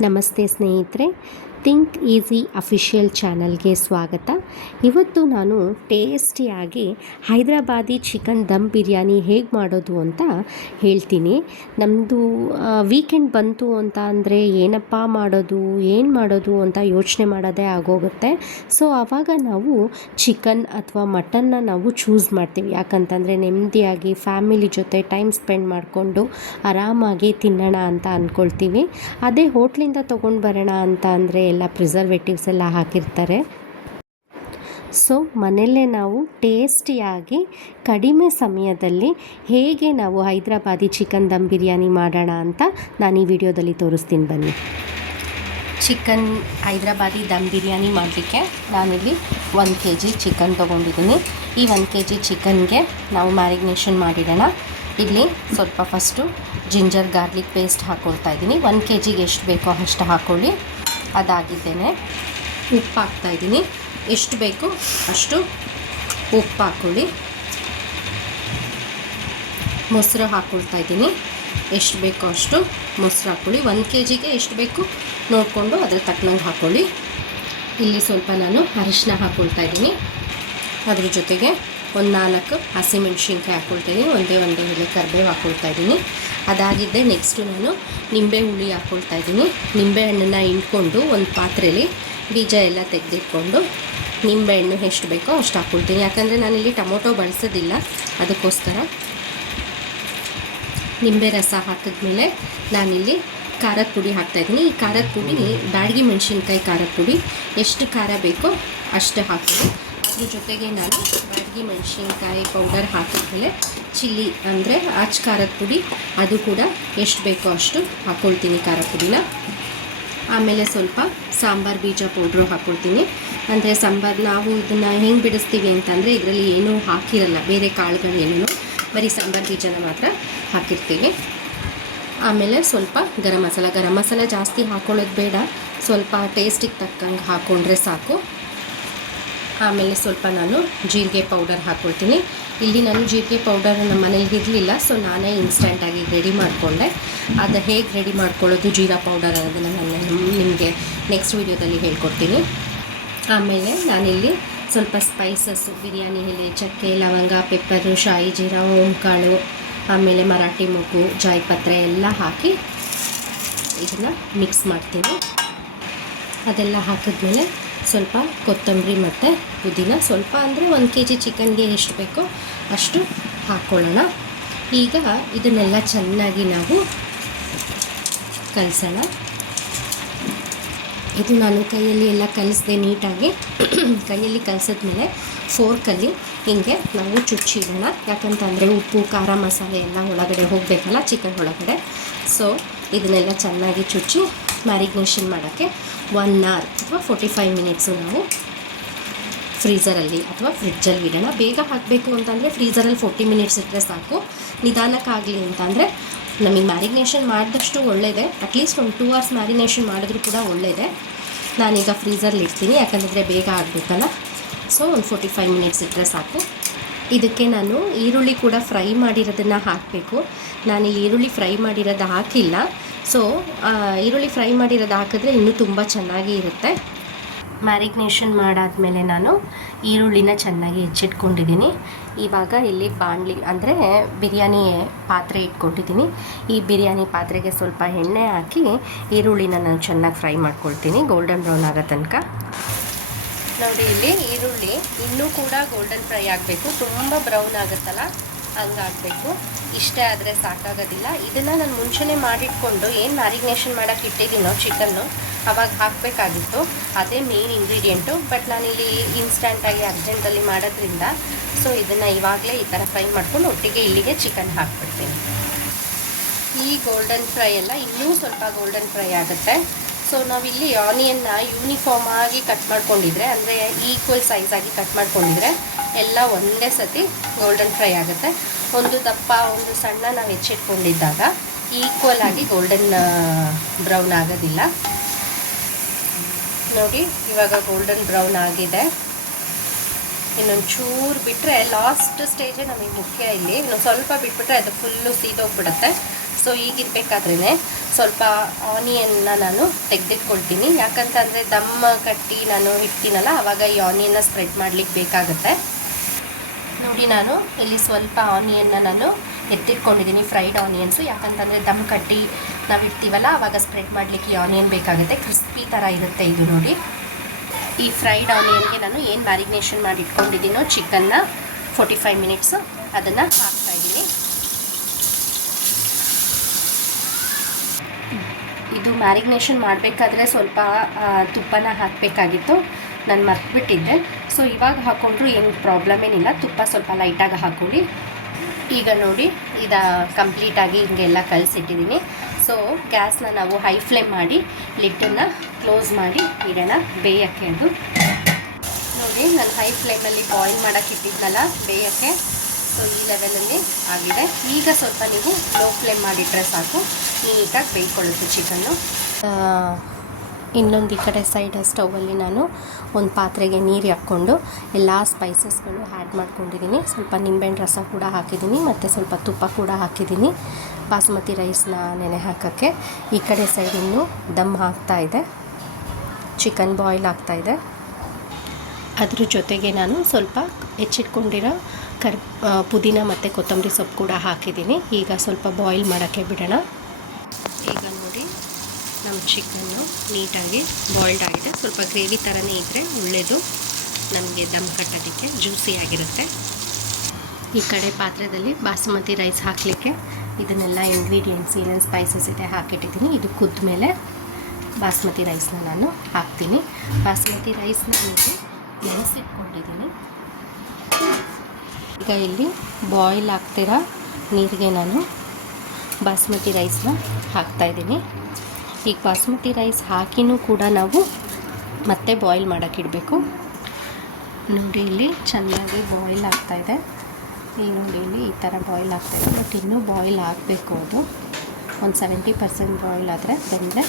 ನಮಸ್ತೆ ಸ್ನೇಹಿತರೆ, think easy official ಚಾನಲ್ಗೆ ಸ್ವಾಗತ. ಇವತ್ತು ನಾನು ಟೇಸ್ಟಿಯಾಗಿ ಹೈದರಾಬಾದಿ ಚಿಕನ್ ದಮ್ ಬಿರಿಯಾನಿ ಹೇಗೆ ಮಾಡೋದು ಅಂತ ಹೇಳ್ತೀನಿ. ನಮ್ಮದು ವೀಕೆಂಡ್ ಬಂತು ಅಂತ ಅಂದರೆ ಏನು ಮಾಡೋದು ಅಂತ ಯೋಚನೆ ಮಾಡೋದೇ ಆಗೋಗುತ್ತೆ. ಸೊ ಆವಾಗ ನಾವು ಚಿಕನ್ ಅಥವಾ ಮಟನ್ನ ನಾವು ಚೂಸ್ ಮಾಡ್ತೀವಿ. ಯಾಕಂತಂದರೆ ನೆಮ್ಮದಿಯಾಗಿ ಫ್ಯಾಮಿಲಿ ಜೊತೆ ಟೈಮ್ ಸ್ಪೆಂಡ್ ಮಾಡಿಕೊಂಡು ಆರಾಮಾಗಿ ತಿನ್ನೋಣ ಅಂತ ಅಂದ್ಕೊಳ್ತೀವಿ. ಅದೇ ಹೋಟ್ಲಿಂದ ತೊಗೊಂಡು ಬರೋಣ ಅಂತ ಅಂದರೆ ಎಲ್ಲ ಪ್ರಿಸರ್ವೇಟಿವ್ಸ್ ಎಲ್ಲ ಹಾಕಿರ್ತಾರೆ. ಸೊ ಮನೆಯಲ್ಲೇ ನಾವು ಟೇಸ್ಟಿಯಾಗಿ ಕಡಿಮೆ ಸಮಯದಲ್ಲಿ ಹೇಗೆ ನಾವು ಹೈದರಾಬಾದಿ ಚಿಕನ್ ದಮ್ ಬಿರಿಯಾನಿ ಮಾಡೋಣ ಅಂತ ನಾನು ಈ ವಿಡಿಯೋದಲ್ಲಿ ತೋರಿಸ್ತೀನಿ ಬನ್ನಿ. ಚಿಕನ್ ಹೈದರಾಬಾದಿ ದಮ್ ಬಿರಿಯಾನಿ ಮಾಡಲಿಕ್ಕೆ ನಾನಿಲ್ಲಿ 1 kg ಚಿಕನ್ ತೊಗೊಂಡಿದ್ದೀನಿ. ಈ 1 kg ಚಿಕನ್ಗೆ ನಾವು ಮ್ಯಾರಿನೇಷನ್ ಮಾಡಿಡೋಣ. ಇಲ್ಲಿ ಸ್ವಲ್ಪ ಫಸ್ಟು ಜಿಂಜರ್ ಗಾರ್ಲಿಕ್ ಪೇಸ್ಟ್ ಹಾಕ್ಕೊಳ್ತಾ ಇದ್ದೀನಿ. 1 kgಗೆ ಎಷ್ಟು ಬೇಕೋ ಅಷ್ಟು ಹಾಕ್ಕೊಳ್ಳಿ. ಅದಾಗಿದ್ದೇನೆ ಉಪ್ಪು ಹಾಕ್ತಾಯಿದ್ದೀನಿ. ಎಷ್ಟು ಬೇಕು ಅಷ್ಟು ಉಪ್ಪು ಹಾಕ್ಕೊಳ್ಳಿ. ಮೊಸರು ಹಾಕ್ಕೊಳ್ತಾ ಇದ್ದೀನಿ. ಎಷ್ಟು ಬೇಕೋ ಅಷ್ಟು ಮೊಸರು ಹಾಕ್ಕೊಳ್ಳಿ. 1 kgಗೆ ಎಷ್ಟು ಬೇಕು ನೋಡಿಕೊಂಡು ಅದ್ರ ತಕ್ಕನಂಗೆ ಹಾಕ್ಕೊಳ್ಳಿ. ಇಲ್ಲಿ ಸ್ವಲ್ಪ ನಾನು ಅರಿಶಿನ ಹಾಕ್ಕೊಳ್ತಾ ಇದ್ದೀನಿ. ಅದ್ರ ಜೊತೆಗೆ 4 ಹಸಿಮೆಣ್ಸಿನ್ಕಾಯಿ ಹಾಕ್ಕೊಳ್ತಾಯಿದ್ದೀನಿ. ಒಂದೇ ಎಲೆ ಕರಿಬೇವು ಹಾಕ್ಕೊಳ್ತಾ ಇದ್ದೀನಿ. ಅದಾಗಿದ್ದೆ ನೆಕ್ಸ್ಟು ನಾನು ನಿಂಬೆ ಹುಳಿ ಹಾಕ್ಕೊಳ್ತಾ ಇದ್ದೀನಿ. ನಿಂಬೆಹಣ್ಣನ್ನು ಹಿಂಡ್ಕೊಂಡು ಒಂದು ಪಾತ್ರೆಯಲ್ಲಿ ಬೀಜ ಎಲ್ಲ ತೆಗೆದಿಟ್ಕೊಂಡು ನಿಂಬೆಹಣ್ಣು ಎಷ್ಟು ಬೇಕೋ ಅಷ್ಟು ಹಾಕ್ಕೊಳ್ತೀನಿ. ಯಾಕಂದರೆ ನಾನಿಲ್ಲಿ ಟೊಮೊಟೊ ಬಳಸೋದಿಲ್ಲ, ಅದಕ್ಕೋಸ್ಕರ ನಿಂಬೆ ರಸ ಹಾಕಿದ್ಮೇಲೆ ನಾನಿಲ್ಲಿ ಖಾರದ ಪುಡಿ ಹಾಕ್ತಾಯಿದ್ದೀನಿ. ಈ ಖಾರದ ಪುಡಿ ಬ್ಯಾಡಗಿ ಮೆಣಸಿನ್ಕಾಯಿ ಖಾರದ ಪುಡಿ ಎಷ್ಟು ಖಾರ ಬೇಕೋ ಅಷ್ಟು ಹಾಕ್ತೀನಿ. ಅದ್ರ ಜೊತೆಗೆ ನಾನು ಬ್ಯಾಡಗಿ ಮೆಣಸಿನ್ಕಾಯಿ ಪೌಡರ್ ಹಾಕಿದ್ಮೇಲೆ ಚಿಲ್ಲಿ ಅಂದರೆ ಆಚ್ ಖಾರದ ಪುಡಿ ಅದು ಕೂಡ ಎಷ್ಟು ಬೇಕೋ ಅಷ್ಟು ಹಾಕ್ಕೊಳ್ತೀನಿ ಖಾರದ ಪುಡಿನ. ಆಮೇಲೆ ಸ್ವಲ್ಪ ಸಾಂಬಾರು ಬೀಜ ಪೌಡ್ರು ಹಾಕ್ಕೊಳ್ತೀನಿ. ಅಂದರೆ ನಾವು ಇದನ್ನು ಹೆಂಗೆ ಬಿಡಿಸ್ತೀವಿ ಅಂತಂದರೆ ಇದರಲ್ಲಿ ಏನೂ ಹಾಕಿರಲ್ಲ, ಬೇರೆ ಕಾಳುಗಳೇನೂ, ಬರೀ ಸಾಂಬಾರು ಬೀಜನ ಮಾತ್ರ ಹಾಕಿರ್ತೀವಿ. ಆಮೇಲೆ ಸ್ವಲ್ಪ ಗರಂ ಮಸಾಲ ಜಾಸ್ತಿ ಹಾಕ್ಕೊಳ್ಳೋದು ಬೇಡ, ಸ್ವಲ್ಪ ಟೇಸ್ಟಿಗೆ ತಕ್ಕಂಗೆ ಹಾಕ್ಕೊಂಡ್ರೆ ಸಾಕು. ಆಮೇಲೆ ಸ್ವಲ್ಪ ನಾನು ಜೀರಿಗೆ ಪೌಡರ್ ಹಾಕ್ಕೊಳ್ತೀನಿ. ಇಲ್ಲಿ ನಾನು ಜೀರಿಗೆ ಪೌಡರ್ ನಮ್ಮ ಮನೇಲಿ ಇರಲಿಲ್ಲ, ಸೊ ನಾನೇ ಇನ್ಸ್ಟೆಂಟಾಗಿ ರೆಡಿ ಮಾಡಿಕೊಂಡೆ. ಅದು ಹೇಗೆ ರೆಡಿ ಮಾಡ್ಕೊಳ್ಳೋದು ಜೀರಾ ಪೌಡರ್ ಅದನ್ನು ನಾನು ನಿಮಗೆ ನೆಕ್ಸ್ಟ್ ವೀಡಿಯೋದಲ್ಲಿ ಹೇಳ್ಕೊಡ್ತೀನಿ. ಆಮೇಲೆ ನಾನಿಲ್ಲಿ ಸ್ವಲ್ಪ ಸ್ಪೈಸಸ್ ಬಿರಿಯಾನಿ ಎಲೆ, ಚಕ್ಕೆ, ಲವಂಗ, ಪೆಪ್ಪರು, ಶಾಯಿ ಜೀರಾ, ಓಂಕಾಳು, ಆಮೇಲೆ ಮರಾಠಿ ಮೊಗ್ಗು, ಜಾಯಿಪತ್ರೆ ಎಲ್ಲ ಹಾಕಿ ಇದನ್ನು ಮಿಕ್ಸ್ ಮಾಡ್ತೀನಿ. ಅದೆಲ್ಲ ಹಾಕಿದ್ಮೇಲೆ ಸ್ವಲ್ಪ ಕೊತ್ತಂಬರಿ ಮತ್ತು ಪುದೀನ, ಸ್ವಲ್ಪ ಅಂದರೆ 1 kg ಚಿಕನ್ಗೆ ಎಷ್ಟು ಬೇಕೋ ಅಷ್ಟು ಹಾಕ್ಕೊಳ್ಳೋಣ. ಈಗ ಇದನ್ನೆಲ್ಲ ಚೆನ್ನಾಗಿ ನಾವು ಕಲಸೋಣ. ಇದು ನಾನು ಕೈಯಲ್ಲಿ ಎಲ್ಲ ಕಲಿಸ್ದೆ ನೀಟಾಗಿ. ಕೈಯಲ್ಲಿ ಕಲಿಸಿದ್ಮೇಲೆ ಫೋರ್ಕಲ್ಲಿ ಹಿಂಗೆ ನಾವು ಚುಚ್ಚಿಡೋಣ. ಯಾಕಂತಂದರೆ ಉಪ್ಪು, ಖಾರ, ಮಸಾಲೆ ಎಲ್ಲ ಒಳಗಡೆ ಹೋಗಬೇಕಲ್ಲ ಚಿಕನ್ ಒಳಗಡೆ. ಸೊ ಇದನ್ನೆಲ್ಲ ಚೆನ್ನಾಗಿ ಚುಚ್ಚಿ ಮ್ಯಾರಿನೇಷನ್ ಮಾಡೋಕ್ಕೆ 1 hour ಅಥವಾ 45 minutes ನಾವು ಫ್ರೀಝರಲ್ಲಿ ಅಥವಾ ಫ್ರಿಡ್ಜಲ್ಲಿ ಇಡೋಣ. ಬೇಗ ಹಾಕಬೇಕು ಅಂತಂದರೆ ಫ್ರೀಝರಲ್ಲಿ 40 minutes ಇಟ್ಟರೆ ಸಾಕು. ನಿಧಾನಕ್ಕಾಗಲಿ ಅಂತಂದರೆ ನಮಗೆ ಮ್ಯಾರಿನೇಷನ್ ಮಾಡಿದಷ್ಟು ಒಳ್ಳೆಯದೇ. ಅಟ್ಲೀಸ್ಟ್ ಒಂದು 2 hours ಮ್ಯಾರಿನೇಷನ್ ಮಾಡಿದ್ರೂ ಕೂಡ ಒಳ್ಳೆಯದೇ. ನಾನೀಗ ಫ್ರೀಝರಲ್ಲಿ ಇಡ್ತೀನಿ, ಯಾಕಂದರೆ ಬೇಗ ಆಗಬೇಕಲ್ಲ. ಸೊ ಒಂದು 45 minutes ಇಟ್ಟರೆ ಸಾಕು. ಇದಕ್ಕೆ ನಾನು ಈರುಳ್ಳಿ ಕೂಡ ಫ್ರೈ ಮಾಡಿರೋದನ್ನು ಹಾಕಬೇಕು. ನಾನಿಲ್ಲಿ ಈರುಳ್ಳಿ ಫ್ರೈ ಮಾಡಿರೋದು ಹಾಕಿಲ್ಲ. ಸೊ ಈರುಳ್ಳಿ ಫ್ರೈ ಮಾಡಿರೋದು ಹಾಕಿದ್ರೆ ಇನ್ನೂ ತುಂಬ ಚೆನ್ನಾಗಿ ಇರುತ್ತೆ. ಮ್ಯಾರಿನೇಷನ್ ಮಾಡಾದಮೇಲೆ ನಾನು ಈರುಳ್ಳಿನ ಚೆನ್ನಾಗಿ ಹೆಚ್ಚಿಟ್ಕೊಂಡಿದ್ದೀನಿ. ಇವಾಗ ಇಲ್ಲಿ ಬಾಣಲಿ ಅಂದರೆ ಬಿರಿಯಾನಿ ಪಾತ್ರೆ ಇಟ್ಕೊಂಡಿದ್ದೀನಿ. ಈ ಬಿರಿಯಾನಿ ಪಾತ್ರೆಗೆ ಸ್ವಲ್ಪ ಎಣ್ಣೆ ಹಾಕಿ ಈರುಳ್ಳಿನ ನಾನು ಚೆನ್ನಾಗಿ ಫ್ರೈ ಮಾಡ್ಕೊಳ್ತೀನಿ ಗೋಲ್ಡನ್ ಬ್ರೌನ್ ಆಗೋ ತನಕ. ನೋಡಿ, ಇಲ್ಲಿ ಈರುಳ್ಳಿ ಇನ್ನೂ ಕೂಡ ಗೋಲ್ಡನ್ ಫ್ರೈ ಆಗಬೇಕು, ತುಂಬ ಬ್ರೌನ್ ಆಗುತ್ತಲ್ಲ ಹಂಗಾಗಬೇಕು. ಇಷ್ಟೇ ಆದರೆ ಸಾಕಾಗೋದಿಲ್ಲ. ಇದನ್ನು ನಾನು ಮುಂಚೆನೇ ಮಾಡಿಟ್ಕೊಂಡು ಏನು ಮ್ಯಾರಿನೇಷನ್ ಮಾಡೋಕ್ಕೆ ಇಟ್ಟಿದ್ದೀನೋ ಚಿಕನ್ನು ಅವಾಗ ಹಾಕಬೇಕಾಗಿತ್ತು, ಅದೇ ಮೇನ್ ಇಂಗ್ರೀಡಿಯೆಂಟು. ಬಟ್ ನಾನಿಲ್ಲಿ ಇನ್ಸ್ಟಂಟಾಗಿ ಅರ್ಜೆಂಟಲ್ಲಿ ಮಾಡೋದ್ರಿಂದ ಸೊ ಇದನ್ನು ಇವಾಗಲೇ ಈ ಥರ ಫ್ರೈ ಮಾಡ್ಕೊಂಡು ಒಟ್ಟಿಗೆ ಇಲ್ಲಿಗೆ ಚಿಕನ್ ಹಾಕ್ಬಿಡ್ತೀನಿ. ಈ ಗೋಲ್ಡನ್ ಫ್ರೈ ಎಲ್ಲ ಇನ್ನೂ ಸ್ವಲ್ಪ ಗೋಲ್ಡನ್ ಫ್ರೈ ಆಗುತ್ತೆ. ಸೊ ನಾವಿಲ್ಲಿ ಆನಿಯನ್ನ ಯೂನಿಫಾರ್ಮ್ ಆಗಿ ಕಟ್ ಮಾಡ್ಕೊಂಡಿದ್ರೆ, ಅಂದರೆ ಈಕ್ವಲ್ ಸೈಜಾಗಿ ಕಟ್ ಮಾಡ್ಕೊಂಡಿದ್ರೆ ಎಲ್ಲ ಒಂದೇ ಸತಿ ಗೋಲ್ಡನ್ ಫ್ರೈ ಆಗುತ್ತೆ. ಒಂದು ದಪ್ಪ ಒಂದು ಸಣ್ಣ ನಾವು ಹೆಚ್ಚಿಟ್ಕೊಂಡಿದ್ದಾಗ ಈಕ್ವಲ್ ಆಗಿ ಗೋಲ್ಡನ್ ಬ್ರೌನ್ ಆಗೋದಿಲ್ಲ. ನೋಡಿ, ಇವಾಗ ಗೋಲ್ಡನ್ ಬ್ರೌನ್ ಆಗಿದೆ. ಇನ್ನೊಂದು ಚೂರು ಬಿಟ್ಟರೆ ಲಾಸ್ಟ್ ಸ್ಟೇಜೇ ನಮಗೆ ಮುಖ್ಯ. ಇಲ್ಲಿ ಇನ್ನೊಂದು ಸ್ವಲ್ಪ ಬಿಟ್ಬಿಟ್ರೆ ಅದು ಫುಲ್ಲು ಸೀದೋಗ್ಬಿಡುತ್ತೆ. ಸೊ ಈಗಿರಬೇಕಾದ್ರೇ ಸ್ವಲ್ಪ ಆನಿಯನ್ನ ನಾನು ತೆಗೆದಿಟ್ಕೊಳ್ತೀನಿ, ಯಾಕಂತಂದರೆ ದಮ್ಮ ಕಟ್ಟಿ ನಾನು ಇಡ್ತೀನಲ್ಲ ಆವಾಗ ಈ ಆನಿಯನ್ನ ಸ್ಪ್ರೆಡ್ ಮಾಡಲಿಕ್ಕೆ ಬೇಕಾಗುತ್ತೆ. ನೋಡಿ ನಾನು ಇಲ್ಲಿ ಸ್ವಲ್ಪ ಆನಿಯನ್ನ ನಾನು ಎತ್ತಿಟ್ಕೊಂಡಿದ್ದೀನಿ, ಫ್ರೈಡ್ ಆನಿಯನ್ಸು, ಯಾಕಂತಂದರೆ ದಮ್ ಕಟ್ಟಿ ನಾವು ಇಡ್ತೀವಲ್ಲ ಆವಾಗ ಸ್ಪ್ರೆಡ್ ಮಾಡಲಿಕ್ಕೆ ಈ ಆನಿಯನ್ ಬೇಕಾಗುತ್ತೆ. ಕ್ರಿಸ್ಪಿ ಥರ ಇರುತ್ತೆ ಇದು. ನೋಡಿ ಈ ಫ್ರೈಡ್ ಆನಿಯನ್ಗೆ ನಾನು ಏನು ಮ್ಯಾರಿನೇಷನ್ ಮಾಡಿ ಇಟ್ಕೊಂಡಿದ್ದೀನೋ ಚಿಕನ್ನ 45 ಮಿನಿಟ್ಸು ಅದನ್ನು ಹಾಕ್ತಾಯಿದ್ದೀನಿ. ಇದು ಮ್ಯಾರಿನೇಷನ್ ಮಾಡಬೇಕಾದ್ರೆ ಸ್ವಲ್ಪ ತುಪ್ಪನ ಹಾಕಬೇಕಾಗಿತ್ತು, ನಾನು ಮರ್ತ್ಬಿಟ್ಟಿದ್ದೆ. ಸೊ ಇವಾಗ ಹಾಕ್ಕೊಂಡ್ರು ಏನು ಪ್ರಾಬ್ಲಮ್ ಏನಿಲ್ಲ, ತುಪ್ಪ ಸ್ವಲ್ಪ ಲೈಟಾಗಿ ಹಾಕ್ಕೊಳ್ಳಿ. ಈಗ ನೋಡಿ ಇದು ಕಂಪ್ಲೀಟಾಗಿ ಹಿಂಗೆಲ್ಲ ಕಲಸಿಟ್ಟಿದ್ದೀನಿ. ಸೊ ಗ್ಯಾಸ್ನ ನಾವು ಹೈ ಫ್ಲೇಮ್ ಮಾಡಿ ಲಿಡ್ಡನ್ನು ಕ್ಲೋಸ್ ಮಾಡಿ ಇಡೋಣ ಬೇಯೋಕ್ಕೆ. ಅದು ನೋಡಿ ನಾನು ಹೈ ಫ್ಲೇಮಲ್ಲಿ ಬಾಯ್ಲ್ ಮಾಡೋಕ್ಕೆ ಇಟ್ಟಿದ್ನಲ್ಲ ಬೇಯೋಕ್ಕೆ, ಸೊ ಈ ಲೆವೆಲಲ್ಲಿ ಆಗಿದೆ. ಈಗ ಸ್ವಲ್ಪ ನೀವು ಲೋ ಫ್ಲೇಮ್ ಮಾಡಿಟ್ರೆ ಸಾಕು, ನೀಟಾಗಿ ಬೇಯ್ಕೊಳ್ಳುತ್ತೆ ಚಿಕನ್ನು. ಇನ್ನೊಂದು ಈ ಕಡೆ ಸೈಡ್ ಸ್ಟೌವಲ್ಲಿ ನಾನು ಒಂದು ಪಾತ್ರೆಗೆ ನೀರು ಹಾಕ್ಕೊಂಡು ಎಲ್ಲ ಸ್ಪೈಸಸ್ಗಳು ಆ್ಯಡ್ ಮಾಡ್ಕೊಂಡಿದ್ದೀನಿ. ಸ್ವಲ್ಪ ನಿಂಬೆಹಣ್ಣು ರಸ ಕೂಡ ಹಾಕಿದ್ದೀನಿ ಮತ್ತು ಸ್ವಲ್ಪ ತುಪ್ಪ ಕೂಡ ಹಾಕಿದ್ದೀನಿ ಬಾಸುಮತಿ ರೈಸ್ನ ನೆನೆ ಹಾಕೋಕ್ಕೆ. ಈ ಕಡೆ ಸೈಡ್ ಇನ್ನೂ ದಮ್ ಹಾಕ್ತಾಯಿದೆ, ಚಿಕನ್ ಬಾಯ್ಲ್ ಆಗ್ತಾಯಿದೆ. ಅದ್ರ ಜೊತೆಗೆ ನಾನು ಸ್ವಲ್ಪ ಹೆಚ್ಚಿಟ್ಕೊಂಡಿರೋ ಪುದೀನ ಮತ್ತು ಕೊತ್ತಂಬರಿ ಸೊಪ್ಪು ಕೂಡ ಹಾಕಿದ್ದೀನಿ. ಈಗ ಸ್ವಲ್ಪ ಬಾಯ್ಲ್ ಮಾಡೋಕ್ಕೆ ಬಿಡೋಣ. ಈಗ ನೋಡಿ ನಮ್ಮ ಚಿಕನ್ನು ನೀಟಾಗಿ ಬಾಯ್ಲ್ಡ್ ಆಗಿದೆ. ಸ್ವಲ್ಪ ಗ್ರೇವಿ ಥರನೇ ಇದ್ದರೆ ಒಳ್ಳೆಯದು, ನಮಗೆ ದಮ್ ಕಟ್ಟೋದಕ್ಕೆ ಜ್ಯೂಸಿಯಾಗಿರುತ್ತೆ. ಈ ಕಡೆ ಪಾತ್ರೆಯಲ್ಲಿ ಬಾಸುಮತಿ ರೈಸ್ ಹಾಕಲಿಕ್ಕೆ ಇದನ್ನೆಲ್ಲ ಇಂಗ್ರೀಡಿಯೆಂಟ್ಸ್ ಏನೇನು ಸ್ಪೈಸಸ್ ಇದೆ ಹಾಕಿಟ್ಟಿದ್ದೀನಿ. ಇದು ಕುದ್ದ ಮೇಲೆ ಬಾಸುಮತಿ ರೈಸ್ನ ನಾನು ಹಾಕ್ತೀನಿ. ಬಾಸುಮತಿ ರೈಸ್ನ ನೆನೆಸಿಟ್ಕೊಂಡಿದ್ದೀನಿ. ಈಗ ಇಲ್ಲಿ ಬಾಯ್ಲ್ ಆಗ್ತಿರೋ ನೀರಿಗೆ ನಾನು ಬಾಸುಮತಿ ರೈಸ್ನ ಹಾಕ್ತಾಯಿದ್ದೀನಿ. ಈಗ ಬಾಸುಮತಿ ರೈಸ್ ಹಾಕಿನೂ ಕೂಡ ನಾವು ಮತ್ತೆ ಬಾಯ್ಲ್ ಮಾಡೋಕ್ಕಿಡಬೇಕು. ನೋಡಿ ಇಲ್ಲಿ ಚೆನ್ನಾಗಿ ಬಾಯ್ಲ್ ಆಗ್ತಾಯಿದೆ. ಇಲ್ಲಿ ನೋಡಿ ಇಲ್ಲಿ ಈ ಥರ ಬಾಯ್ಲ್ ಆಗ್ತಾಯಿದೆ, ಬಟ್ ಇನ್ನೂ ಬಾಯ್ಲ್ ಆಗಬೇಕು. ಅದು ಒಂದು 70% ಬಾಯ್ಲ್ ಆದರೆ ಬೆಂದರೆ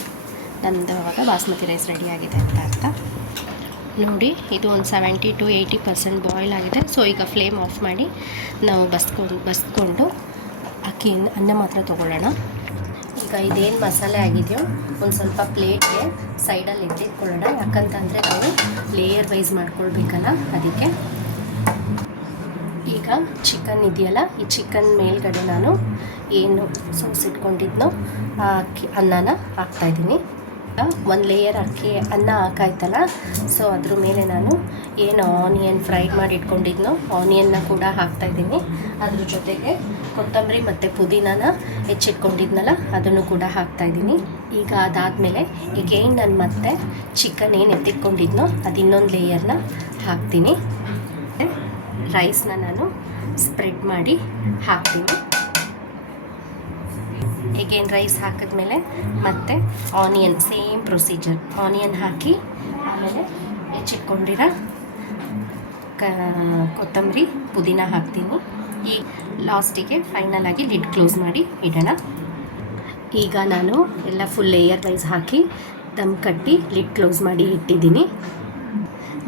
ನಮ್ಮದು ಆವಾಗ ಬಾಸುಮತಿ ರೈಸ್ ರೆಡಿಯಾಗಿದೆ ಅಂತ ಅರ್ಥ. ನೋಡಿ ಇದು ಒಂದು 70 to 80% ಬಾಯ್ಲ್ ಆಗಿದೆ. ಸೊ ಈಗ ಫ್ಲೇಮ್ ಆಫ್ ಮಾಡಿ ನಾವು ಬಸ್ಕೊಂಡು ಅನ್ನ ಮಾತ್ರ ತೊಗೊಳ್ಳೋಣ. ಈಗ ಇದೇನು ಮಸಾಲೆ ಆಗಿದೆಯೋ ಒಂದು ಸ್ವಲ್ಪ ಪ್ಲೇಟ್ಗೆ ಸೈಡಲ್ಲಿ ಎತ್ತಿಟ್ಕೊಳ್ಳೋಣ, ಯಾಕಂತಂದರೆ ನಾವು ಲೇಯರ್ ವೈಸ್ ಮಾಡ್ಕೊಳ್ಬೇಕಲ್ಲ ಅದಕ್ಕೆ. ಈಗ ಚಿಕನ್ ಇದೆಯಲ್ಲ, ಈ ಚಿಕನ್ ಮೇಲ್ಗಡೆ ನಾನು ಏನು ಸೋಸಿಟ್ಕೊಂಡಿದ್ನೋ ಅನ್ನನ ಹಾಕ್ತಾಯಿದ್ದೀನಿ. ಒಂದು ಲೇಯರ್ ಅನ್ನ ಹಾಕಾಯ್ತಲ್ಲ, ಸೊ ಅದ್ರ ಮೇಲೆ ನಾನು ಏನು ಆನಿಯನ್ ಫ್ರೈಡ್ ಮಾಡಿ ಇಟ್ಕೊಂಡಿದ್ನೋ ಆನಿಯನ್ನ ಕೂಡ ಹಾಕ್ತಾಯಿದ್ದೀನಿ. ಅದ್ರ ಜೊತೆಗೆ ಕೊತ್ತಂಬರಿ ಮತ್ತು ಪುದೀನಾನ ಹೆಚ್ಚಿಟ್ಕೊಂಡಿದ್ನಲ್ಲ ಅದನ್ನು ಕೂಡ ಹಾಕ್ತಾಯಿದ್ದೀನಿ. ಈಗ ಅದಾದಮೇಲೆ ಈಗೇನು ನಾನು ಮತ್ತೆ ಚಿಕನ್ ಏನು ಎತ್ತಿಟ್ಕೊಂಡಿದ್ನೋ ಅದು ಇನ್ನೊಂದು ಲೇಯರ್ನ ಹಾಕ್ತೀನಿ. ರೈಸ್ನ ನಾನು ಸ್ಪ್ರೆಡ್ ಮಾಡಿ ಹಾಕ್ತೀನಿ. ಈಗೇನು ರೈಸ್ ಹಾಕಿದ್ಮೇಲೆ ಮತ್ತೆ ಆನಿಯನ್ ಸೇಮ್ ಪ್ರೊಸೀಜರ್, ಆನಿಯನ್ ಹಾಕಿ ಆಮೇಲೆ ಹೆಚ್ಚಿಟ್ಕೊಂಡಿರೋ ಕೊತ್ತಂಬರಿ ಪುದೀನ ಹಾಕ್ತೀನಿ. ಈ ಲಾಸ್ಟಿಗೆ ಫೈನಲ್ ಆಗಿ ಲಿಡ್ ಕ್ಲೋಸ್ ಮಾಡಿ ಇಡೋಣ. ಈಗ ನಾನು ಎಲ್ಲ ಫುಲ್ ಲೇಯರ್ ವೈಸ್ ಹಾಕಿ ದಮ್ ಕಟ್ಟಿ ಲಿಡ್ ಕ್ಲೋಸ್ ಮಾಡಿ ಇಟ್ಟಿದ್ದೀನಿ.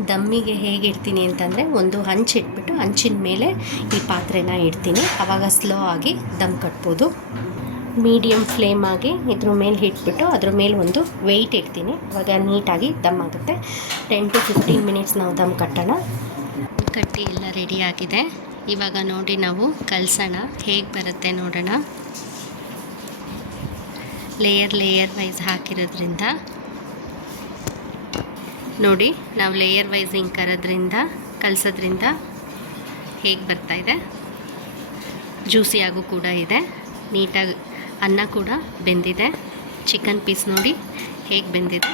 ದಮ್ಮಿಗೆ ಹೇಗೆ ಇಡ್ತೀನಿ ಅಂತಂದರೆ ಒಂದು ಹಂಚಿಟ್ಬಿಟ್ಟು ಹಂಚಿನ ಮೇಲೆ ಈ ಪಾತ್ರೆನ ಇಡ್ತೀನಿ, ಆವಾಗ ಸ್ಲೋ ಆಗಿ ದಮ್ ಕಟ್ಬೋದು. ಮೀಡಿಯಮ್ ಫ್ಲೇಮ್ ಆಗಿ ಇದ್ರ ಮೇಲೆ ಇಟ್ಬಿಟ್ಟು ಅದ್ರ ಮೇಲೆ ಒಂದು ವೆಯ್ಟ್ ಇಡ್ತೀನಿ, ಆವಾಗ ನೀಟಾಗಿ ದಮ್ ಆಗುತ್ತೆ. 10 to 15 ಮಿನಿಟ್ಸ್ ನಾವು ದಮ್ ಕಟ್ಟೋಣ. ಕಟ್ಟಿ ಎಲ್ಲ ರೆಡಿ ಆಗಿದೆ. ಇವಾಗ ನೋಡಿ ನಾವು ಕಲಸೋಣ, ಹೇಗೆ ಬರುತ್ತೆ ನೋಡೋಣ. ಲೇಯರ್ ವೈಸ್ ಹಾಕಿರೋದ್ರಿಂದ ನೋಡಿ, ನಾವು ಲೇಯರ್ ವೈಸ್ ಹಿಂಗೆ ಕಲಸೋದ್ರಿಂದ ಹೇಗೆ ಬರ್ತಾಯಿದೆ. ಜ್ಯೂಸಿಯಾಗೂ ಕೂಡ ಇದೆ, ನೀಟಾಗಿ ಅನ್ನ ಕೂಡ ಬೆಂದಿದೆ. ಚಿಕನ್ ಪೀಸ್ ನೋಡಿ ಹೇಗೆ ಬೆಂದಿದೆ.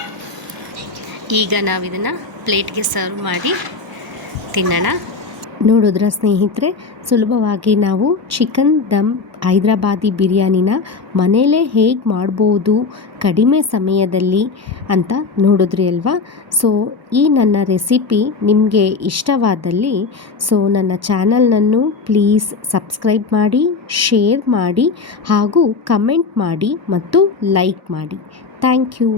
ಈಗ ನಾವು ಇದನ್ನು ಪ್ಲೇಟ್ಗೆ ಸರ್ವ್ ಮಾಡಿ ತಿನ್ನೋಣ. ನೋಡಿದ್ರ ಸ್ನೇಹಿತರೆ, ಸುಲಭವಾಗಿ ನಾವು ಚಿಕನ್ ದಮ್ ಹೈದ್ರಾಬಾದಿ ಬಿರಿಯಾನಿನ ಮನೆಯಲ್ಲೇ ಹೇಗೆ ಮಾಡ್ಬೋದು ಕಡಿಮೆ ಸಮಯದಲ್ಲಿ ಅಂತ ನೋಡಿದ್ರಿ ಅಲ್ವಾ. ಸೊ ಈ ನನ್ನ ರೆಸಿಪಿ ನಿಮಗೆ ಇಷ್ಟವಾದಲ್ಲಿ ನನ್ನ ಚಾನಲ್ನನ್ನು ಪ್ಲೀಸ್ ಸಬ್ಸ್ಕ್ರೈಬ್ ಮಾಡಿ, ಶೇರ್ ಮಾಡಿ ಹಾಗೂ ಕಮೆಂಟ್ ಮಾಡಿ ಮತ್ತು ಲೈಕ್ ಮಾಡಿ. Thank you.